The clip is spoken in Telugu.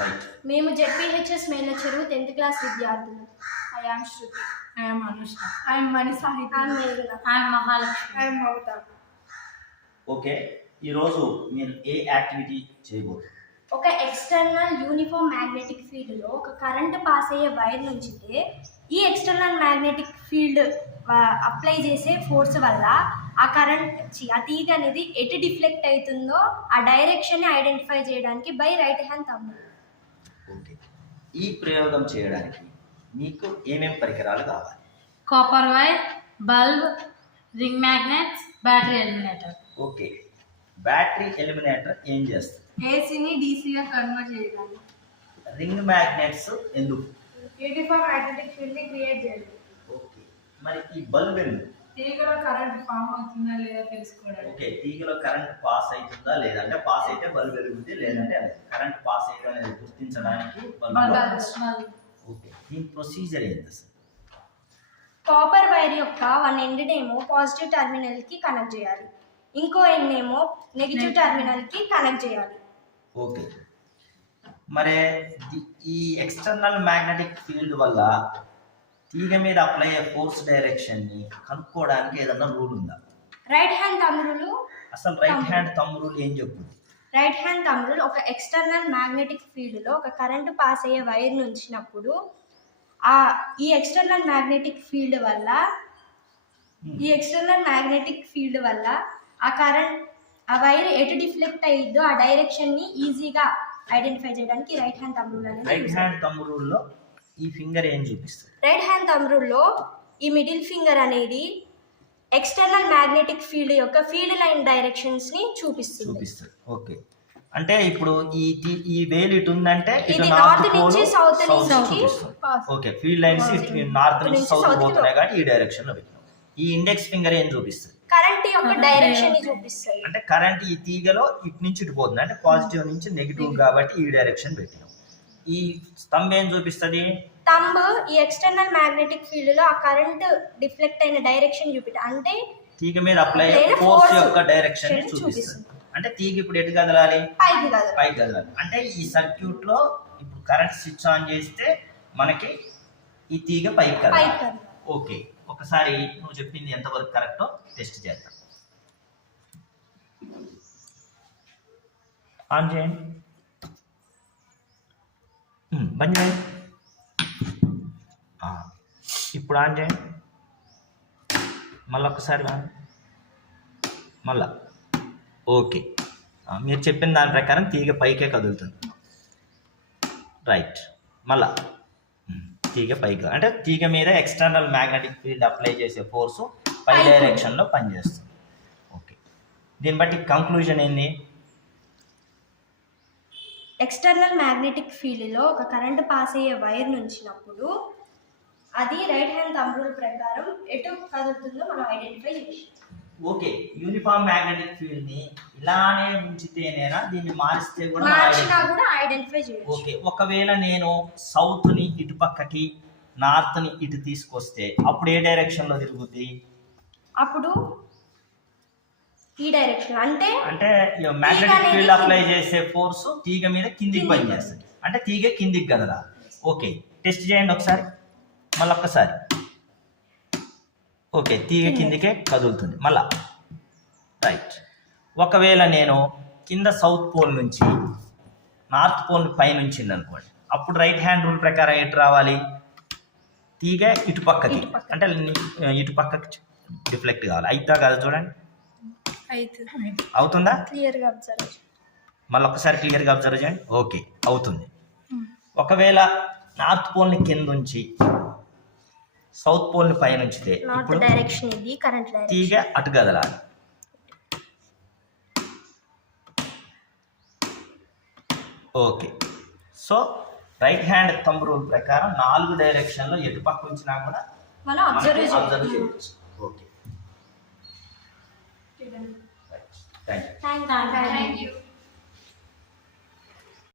రైట్. మేము జెడ్పీహెచ్ఎస్ మేలచెరువు 10th క్లాస్ విద్యార్థులు. I am Shruti. I am Anushka. I am Manisahiti. I am Meghna. I am Mahalakshmi. I am Mavita. Okay, ఈరోజు మీరు ఏ యాక్టివిటీ చేయబోతున్నారు? ఒక ఎక్స్టర్నల్ యూనిఫామ్ మ్యాగ్నెటిక్ ఫీల్డ్లో ఒక కరెంట్ పాస్ అయ్యే వైర్ నుంచితే ఈ ఎక్స్టర్నల్ మ్యాగ్నెటిక్ ఫీల్డ్ అప్లై చేసే ఫోర్స్ వల్ల ఆ ఆ తీగ అనేది ఎటు డిఫ్లెక్ట్ అవుతుందో ఆ డైరెక్షన్ని ఐడెంటిఫై చేయడానికి by right hand thumb. Okay, ఈ ప్రయోగం చేయడానికి మీకు ఏమేమి పరికరాలు కావాలి? Copper wire, bulb, ring magnets, battery eliminator. Okay, battery eliminator ఏం చేస్తుంది? ACని DCగా కన్వర్ట్ చేయడానికి. రింగ్ మ్యాగ్నెట్స్ ఎందుకు? యూనిఫామ్ మ్యాగ్నెటిక్ ఫీల్డ్ ని క్రియేట్ చేయాలి. ఓకే, మరి ఈ బల్బ్ ఎందుకు? తీగలో కరెంట్ ఫామ్ అవుతుందా లేదా తెలుసుకోవడానికి. ఓకే, తీగలో కరెంట్ పాస్ అవుతుందా లేదా, అంటే పాస్ అయితే బల్బ్ వెలుగుతుంది, లేదంటే కరెంట్ పాస్ అయ్యిందా అనేది గుర్తించడానికి బల్బ్. ఓకే, దీని ప్రొసీజర్ ఏంటి అసలు? కాపర్ వైర్ యొక్క వన్ ఎండ్ ఏమో పాజిటివ్ టర్మినల్కి కనెక్ట్ చేయాలి, ఇంకో ఎండ్ ఏమో నెగిటివ్ టర్మినల్కి కనెక్ట్ చేయాలి. ఓకే, మరి ఈ ఎక్స్టర్నల్ మ్యాగ్నెటిక్ ఫీల్డ్ వల్ల తీగ మీద అప్లై అయ్యే ఫోర్స్ డైరెక్షన్ని కనుక్కోవడానికి ఏదన్నా రూల్ ఉందా? Right hand thumb rule. అసలు రైట్ హ్యాండ్ థంబ్ రూల్ ఏం చెప్తుంది? రైట్ హ్యాండ్ థంబ్ రూల్ ఒక ఎక్స్టర్నల్ మ్యాగ్నెటిక్ ఫీల్డ్లో ఒక కరెంట్ పాస్ అయ్యే వైర్ నుంచినప్పుడు ఈ ఎక్స్టర్నల్ మ్యాగ్నెటిక్ ఫీల్డ్ వల్ల ఆ వైర్ ఎటు డిఫ్లెక్ట్ అయ్యిద్దో ఆ డైరెక్షన్ని ఈజీగా ఐడెంటిఫై చేయడానికి రైట్ హ్యాండ్ థంబ్ రూల్ అనేది. రైట్ హ్యాండ్ థంబ్ రూల్లో ఈ ఫింగర్ ఏం చూపిస్తుంది? రైట్ హ్యాండ్ థంబ్ రూల్లో ఈ మిడిల్ ఫింగర్ అనేది ఎక్స్టర్నల్ మ్యాగ్నెటిక్ ఫీల్డ్ యొక్క ఫీల్డ్ లైన్ చూపిస్తుంది. ఓకే, అంటే ఇప్పుడు ఈ వేలు ఇటు ఉందంటే ఇది నార్త్ నుంచి సౌత్ నుంచి. ఓకే, ఫీల్డ్ లైన్స్ నార్త్ నుంచి సౌత్ పోతున్నాయి కాబట్టి ఈ డైరెక్షన్ లో పెట్టినాం. ఈ ఇండెక్స్ ఫింగర్ ఏం చూపిస్తుంది? కరెంట్ యొక్క డైరెక్షన్ ని చూపిస్తుంది. అంటే కరెంట్ ఈ తీగలో ఇటు నుంచి ఇటు పోతుంది, అంటే పాజిటివ్ నుంచి నెగిటివ్ కాబట్టి ఈ డైరెక్షన్ పెట్టినాం. ఈ థంబ్ ఏం చూపిస్తుంది? థంబ్ ఈ ఎక్స్టర్నల్ మ్యాగ్నెటిక్ ఫీల్డ్ లో ఆ కరెంట్ డిఫ్లెక్ట్ అయిన డైరెక్షన్ అంటే తీగ మీద అప్లై ఫోర్స్ యొక్క డైరెక్షన్ ని చూపిస్తుంది. అంటే తీగ ఇప్పుడు ఎటు కదలాలి? పైకి కదలాలి. అంటే ఈ సర్క్యూట్ లో ఇప్పుడు కరెంట్ స్విచ్ ఆన్ చేస్తే మనకి ఈ తీగ పైకి కదలాలి. ఓకే, ఒకసారి నువ్వు చెప్పింది ఎంతవరకు కరెక్టో టెస్ట్ చేద్దాం. ఆన్ చేయండి, బంద్ చేయండి. ఇప్పుడు ఆన్ చేయండి, మళ్ళీ ఒక్కసారి మళ్ళా. ఓకే, మీరు చెప్పిన దాని ప్రకారం తీగ పైకే కదులుతుంది. రైట్, మళ్ళా తీగ పైకి, అంటే తీగ మీద ఎక్స్టర్నల్ మ్యాగ్నెటిక్ ఫీల్డ్ అప్లై చేసే ఫోర్సు పై డైరెక్షన్లో పనిచేస్తుంది. ఓకే, దీన్ని బట్టి కంక్లూజన్ ఏంది? ఎక్స్టర్నల్ మ్యాగ్నెటిక్ ఫీల్డ్లో ఒక కరెంట్ పాస్ అయ్యే వైర్ నుంచినప్పుడు అది రైట్ హ్యాండ్ థంబ్ రూల్ ప్రకారం ఎటు కదులుతుందో మనం ఐడెంటిఫై చేయాలి. ఓకే, యూనిఫామ్ మ్యాగ్నెటిక్ ఫీల్డ్ ని ఇలానే ఉంచితేనేనా, దీన్ని మారిస్తే కూడా ఐడెంటిఫై చేయాలి. ఓకే, ఒకవేళ నేను సౌత్ ని ఇటు పక్కకి నార్త్ ని ఇటు తీసుకొస్తే అప్పుడు ఏ డైరెక్షన్ లో తిరుగుద్ది? అప్పుడు ఈ డైరెక్షన్. అంటే మ్యాగ్నెటిక్ ఫీల్డ్ అప్లై చేసే ఫోర్స్ తీగ మీద కిందికి పనిచేస్తుంది, అంటే తీగ కిందికి కదలా. ఓకే, టెస్ట్ చేయండి ఒకసారి, మళ్ళీ ఒక్కసారి. ఓకే, తీగ కిందికే కదులుతుంది మళ్ళా. రైట్, ఒకవేళ నేను కింద సౌత్ పోల్ నుంచి నార్త్ పోల్ పైనుంచి అనుకోండి, అప్పుడు రైట్ హ్యాండ్ రూల్ ప్రకారం ఎటు రావాలి? తీగ ఇటు పక్కకి, అంటే ఇటు పక్కకి రిఫ్లెక్ట్ కావాలి. అవుతా కదా, చూడండి అవుతుందా? క్లియర్గా అబ్జర్వ్ చేయండి, మళ్ళీ ఒక్కసారి క్లియర్గా అబ్జర్వ్ చేయండి. ఓకే, అవుతుంది. ఒకవేళ నార్త్ పోల్ని కింద ఉంచి సౌత్ పోల్ని పైన ఉంచితే ఇప్పుడు తీగ అటు కదలాలి. Okay, so right hand thumb rule ప్రకారం 4 డైరెక్షన్లో ఎటు పక్క ఉంచినా కూడా మనం అబ్జర్వ్ చేయొచ్చు. Okay, thank you.